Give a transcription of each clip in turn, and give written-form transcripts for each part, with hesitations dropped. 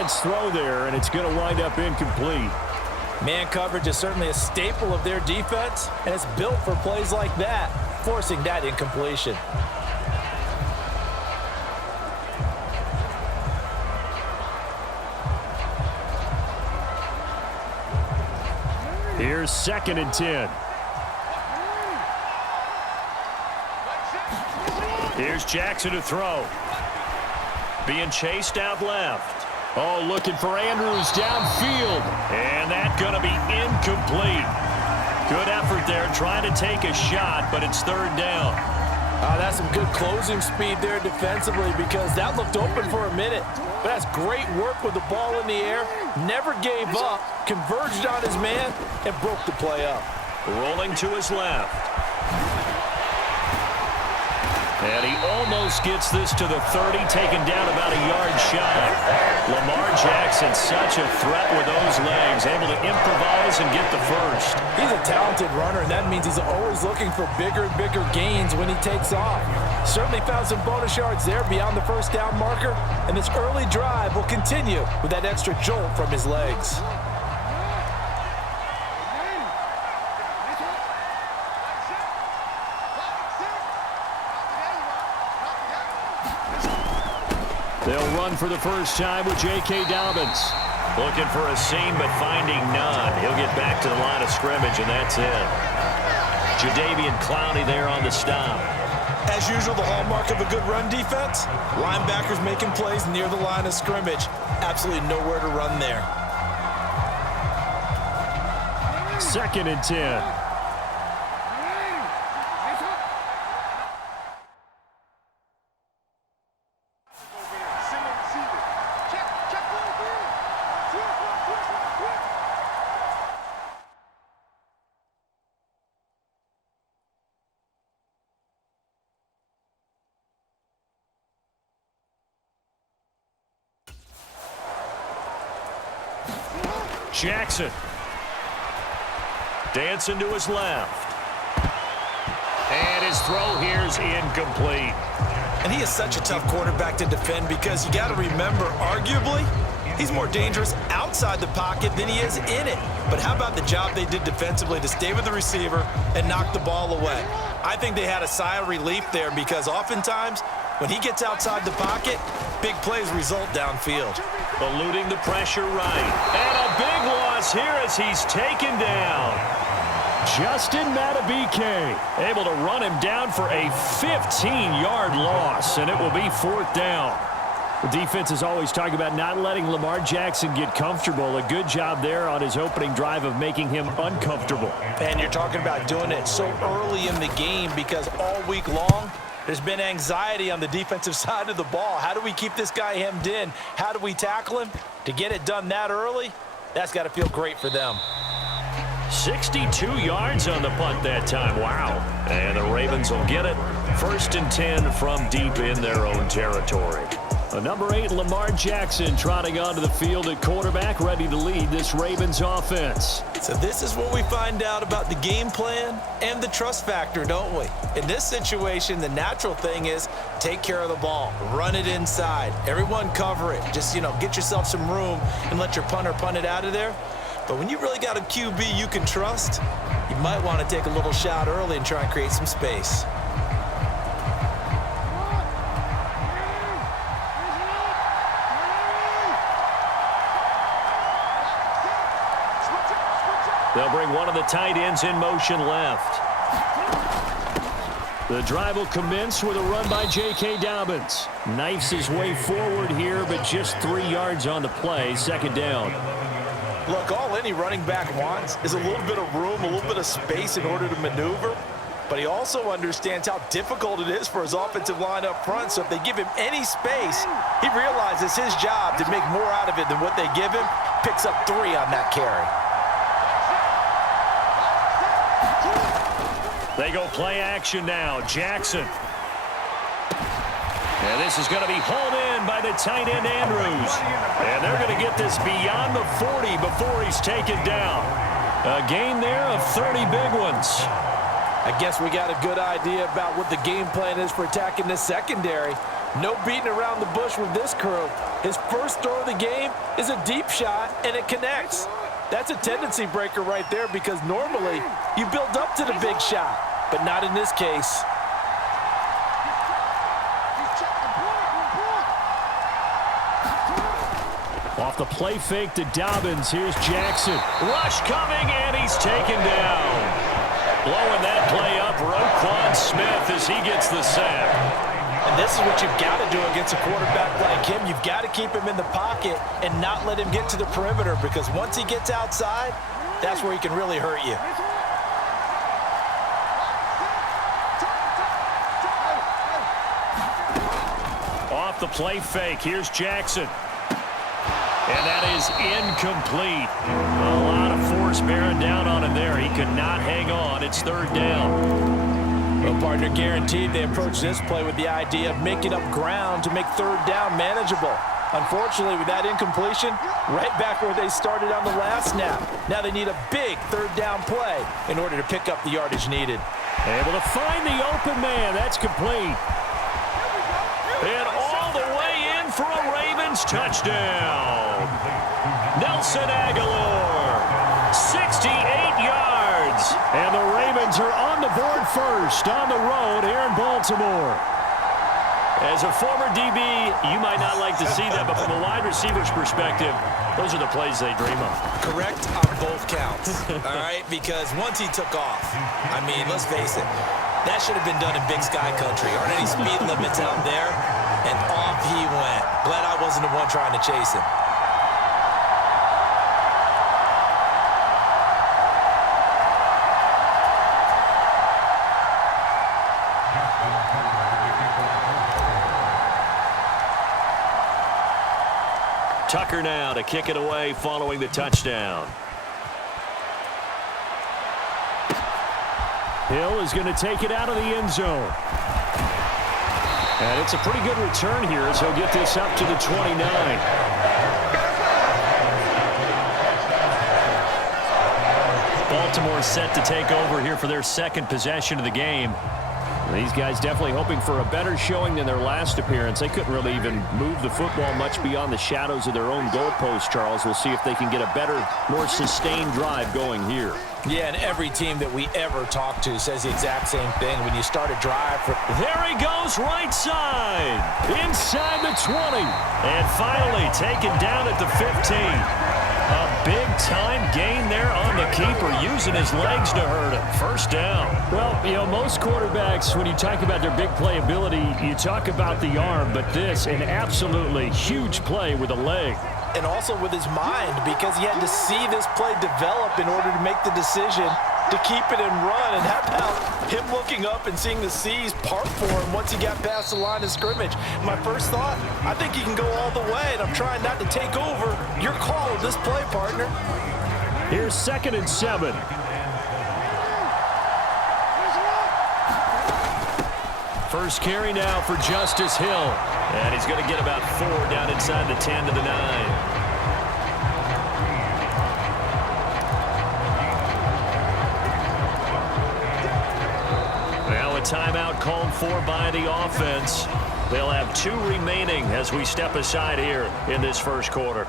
balanced throw there, and it's going to wind up incomplete. Man coverage is certainly a staple of their defense, and it's built for plays like that, forcing that incompletion. Here's 2nd and 10. Here's Jackson to throw. Being chased out left. Oh, looking for Andrews downfield. And that's going to be incomplete. Good effort there trying to take a shot, but it's 3rd down. That's some good closing speed there defensively because that looked open for a minute. But that's great work with the ball in the air. Never gave up, converged on his man, and broke the play up. Rolling to his left. And he almost gets this to the 30, taken down about a yard shy. Lamar Jackson, such a threat with those legs, able to improvise and get the first. He's a talented runner, and that means he's always looking for bigger and bigger gains when he takes off. Certainly found some bonus yards there beyond the 1st down marker, and this early drive will continue with that extra jolt from his legs. They'll run for the first time with J.K. Dobbins. Looking for a seam, but finding none. He'll get back to the line of scrimmage, and that's it. Jadeveon Clowney there on the stop. As usual, the hallmark of a good run defense, linebackers making plays near the line of scrimmage. Absolutely nowhere to run there. 2nd and 10. Jackson. Dancing to his left. And his throw here is incomplete. And he is such a tough quarterback to defend because you got to remember, arguably, he's more dangerous outside the pocket than he is in it. But how about the job they did defensively to stay with the receiver and knock the ball away? I think they had a sigh of relief there because oftentimes when he gets outside the pocket, big plays result downfield. Eluding the pressure right. And a big loss here as he's taken down. Justin Madubuike able to run him down for a 15-yard loss, and it will be 4th down. The defense is always talking about not letting Lamar Jackson get comfortable. A good job there on his opening drive of making him uncomfortable. And you're talking about doing it so early in the game because all week long, there's been anxiety on the defensive side of the ball. How do we keep this guy hemmed in? How do we tackle him? To get it done that early, that's got to feel great for them. 62 yards on the punt that time. Wow. And the Ravens will get it. 1st and 10 from deep in their own territory. Number 8, Lamar Jackson, trotting onto the field at quarterback, ready to lead this Ravens offense. So this is what we find out about the game plan and the trust factor, don't we? In this situation, the natural thing is take care of the ball, run it inside, everyone cover it. Just, get yourself some room and let your punter punt it out of there. But when you really got a QB you can trust, you might want to take a little shot early and try and create some space. They'll bring one of the tight ends in motion left. The drive will commence with a run by J.K. Dobbins. Knifes his way forward here, but just 3 yards on the play. 2nd down. Look, all any running back wants is a little bit of room, a little bit of space in order to maneuver. But he also understands how difficult it is for his offensive line up front. So if they give him any space, he realizes his job to make more out of it than what they give him. Picks up 3 on that carry. They go play action now. Jackson. And this is going to be hauled in by the tight end Andrews. And they're going to get this beyond the 40 before he's taken down. A gain there of 30 big ones. I guess we got a good idea about what the game plan is for attacking this secondary. No beating around the bush with this crew. His first throw of the game is a deep shot, and it connects. That's a tendency breaker right there because normally you build up to the big shot, but not in this case. Off the play fake to Dobbins, here's Jackson. Rush coming, and he's taken down. Blowing that play up, Roquan Smith as he gets the sack. And this is what you've got to do against a quarterback like him. You've got to keep him in the pocket and not let him get to the perimeter because once he gets outside, that's where he can really hurt you. Off the play fake, here's Jackson. And that is incomplete. A lot of force bearing down on him there. He could not hang on. It's third down. Well, partner, guaranteed they approach this play with the idea of making up ground to make third down manageable. Unfortunately, with that incompletion, right back where they started on the last snap. Now they need a big third down play in order to pick up the yardage needed. Able to find the open man. That's complete. And all the way in for a Ravens touchdown. Nelson Aguilar, 68 yards. And the Ravens are on the board first on the road here in Baltimore. As a former DB, you might not like to see that, but from a wide receiver's perspective, those are the plays they dream of. Correct on both counts, all right? Because once he took off, I mean, let's face it, that should have been done in Big Sky Country. Aren't any speed limits out there? And off he went. Glad I wasn't the one trying to chase him. Tucker now to kick it away following the touchdown. Hill is going to take it out of the end zone. And it's a pretty good return here as he'll get this up to the 29. Baltimore set to take over here for their second possession of the game. These guys definitely hoping for a better showing than their last appearance. They couldn't really even move the football much beyond the shadows of their own goalpost, Charles. We'll see if they can get a better, more sustained drive going here. Yeah, and every team that we ever talk to says the exact same thing. When you start a drive. There he goes, right side. Inside the 20. And finally taken down at the 15. A big-time gain there on the keeper, using his legs to hurt him. First down. Well, you know, most quarterbacks, when you talk about their big playability, you talk about the arm, but this, an absolutely huge play with a leg. And also with his mind, because he had to see this play develop in order to make the decision to keep it and run. And how about him looking up and seeing the seas part for him once he got past the line of scrimmage? My first thought, I think he can go all the way, and I'm trying not to take over your call of this play, partner. Here's 2nd and 7. First carry now for Justice Hill. And he's going to get about 4 down inside the 10 to the 9. Now a timeout called for by the offense. They'll have 2 remaining as we step aside here in this first quarter.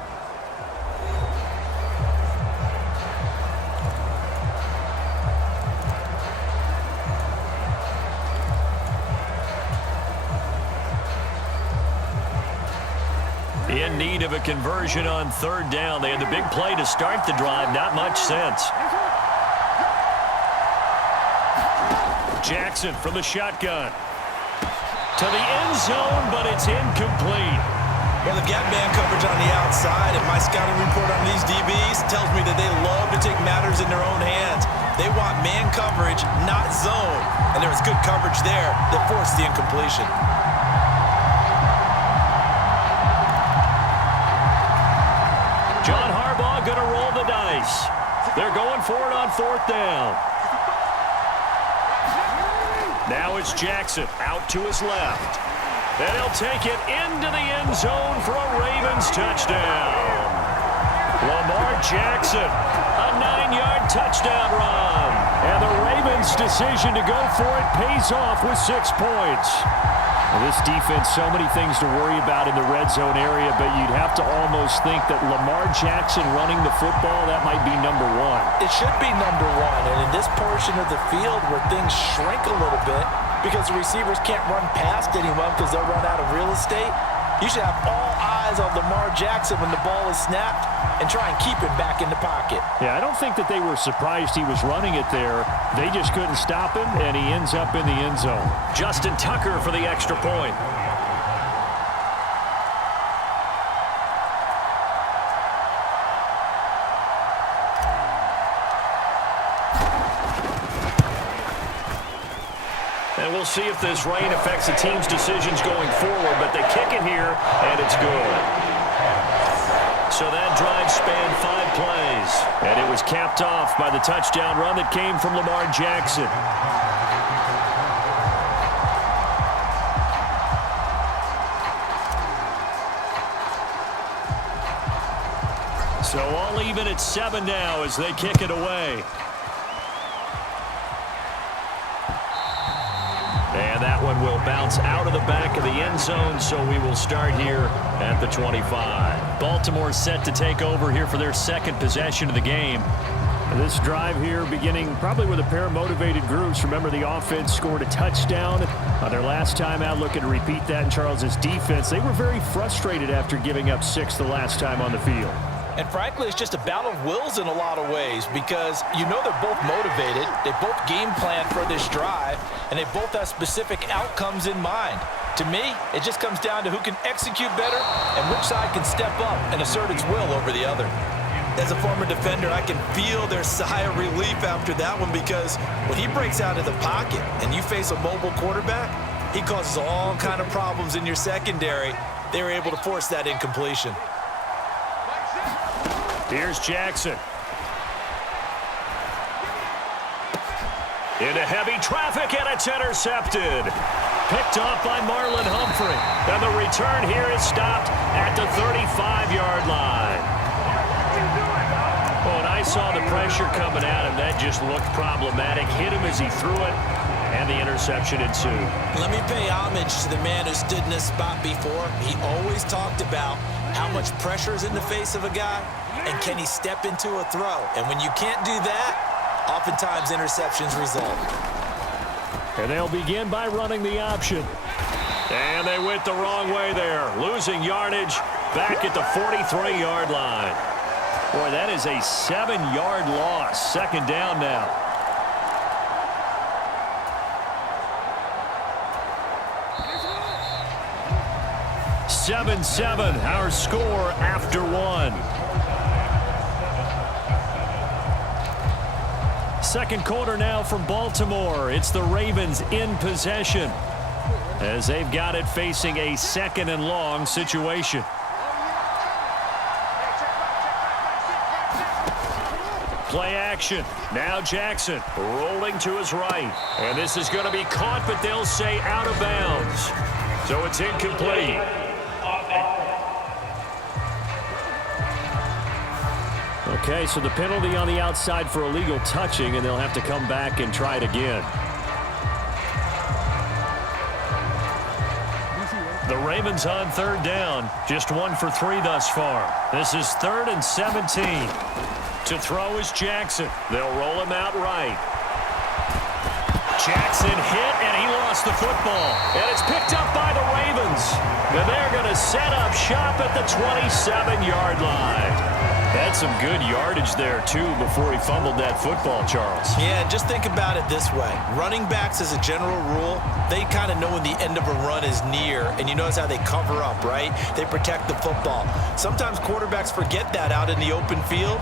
In need of a conversion on 3rd down. They had the big play to start the drive. Not much sense. Jackson from the shotgun. To the end zone, but it's incomplete. Well, the gap man coverage on the outside, and my scouting report on these DBs tells me that they love to take matters in their own hands. They want man coverage, not zone. And there was good coverage there that forced the incompletion. John Harbaugh going to roll the dice. They're going for it on 4th down. Now it's Jackson out to his left. And he'll take it into the end zone for a Ravens touchdown. Lamar Jackson, a 9-yard touchdown run. And the Ravens' decision to go for it pays off with 6 points. This defense, so many things to worry about in the red zone area, but you'd have to almost think that Lamar Jackson running the football, that might be number one. It should be number one, and in this portion of the field where things shrink a little bit because the receivers can't run past anyone because they'll run out of real estate, you should have all eyes on Lamar Jackson when the ball is snapped and try and keep him back in the pocket. Yeah, I don't think that they were surprised he was running it there. They just couldn't stop him, and he ends up in the end zone. Justin Tucker for the extra point. And we'll see if this rain affects the team's decisions going forward, but they kick it here, and it's good. So that drive spanned 5 plays, and it was capped off by the touchdown run that came from Lamar Jackson. So all even at 7 now as they kick it away. And that one will bounce out of the back of the end zone, so we will start here at the 25. Baltimore set to take over here for their second possession of the game. This drive here beginning probably with a pair of motivated groups. Remember, the offense scored a touchdown on their last time out. Looking to repeat that in Charles's defense. They were very frustrated after giving up 6 the last time on the field. And frankly, it's just a battle of wills in a lot of ways because you know they're both motivated. They both game plan for this drive, and they both have specific outcomes in mind. To me, it just comes down to who can execute better and which side can step up and assert its will over the other. As a former defender, I can feel their sigh of relief after that one because when he breaks out of the pocket and you face a mobile quarterback, he causes all kind of problems in your secondary. They were able to force that incompletion. Here's Jackson. Into heavy traffic, and it's intercepted. Picked off by Marlon Humphrey. And the return here is stopped at the 35-yard line. Oh, and I saw the pressure coming at him. That just looked problematic. Hit him as he threw it, and the interception ensued. Let me pay homage to the man who stood in this spot before. He always talked about how much pressure is in the face of a guy, and can he step into a throw? And when you can't do that, oftentimes interceptions result. And they'll begin by running the option. And they went the wrong way there, losing yardage back at the 43-yard line. Boy, that is a 7-yard loss. Second down now. (7-7) our score after 1. Second quarter now from Baltimore. It's the Ravens in possession as they've got it facing a 2nd and long situation. Play action. Now Jackson rolling to his right. And this is going to be caught, but they'll say out of bounds. So it's incomplete. Okay, so the penalty on the outside for illegal touching, and they'll have to come back and try it again. The Ravens on 3rd down, just 1 for 3 thus far. This is 3rd and 17. To throw is Jackson. They'll roll him out right. Jackson hit, and he lost the football. And it's picked up by the Ravens. And they're going to set up shop at the 27-yard line. Had some good yardage there, too, before he fumbled that football, Charles. Yeah, just think about it this way. Running backs, as a general rule, they kind of know when the end of a run is near, and you notice how they cover up, right? They protect the football. Sometimes quarterbacks forget that out in the open field.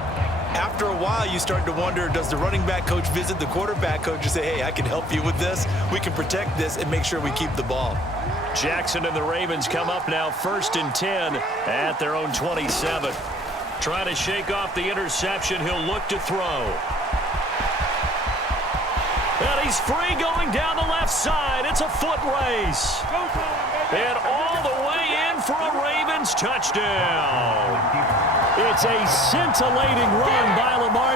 After a while, you start to wonder, does the running back coach visit the quarterback coach and say, hey, I can help you with this. We can protect this and make sure we keep the ball. Jackson and the Ravens come up now 1st and 10 at their own 27. Trying to shake off the interception. He'll look to throw. And he's free going down the left side. It's a foot race. And all the way in for a Ravens touchdown. It's a scintillating run by Lamar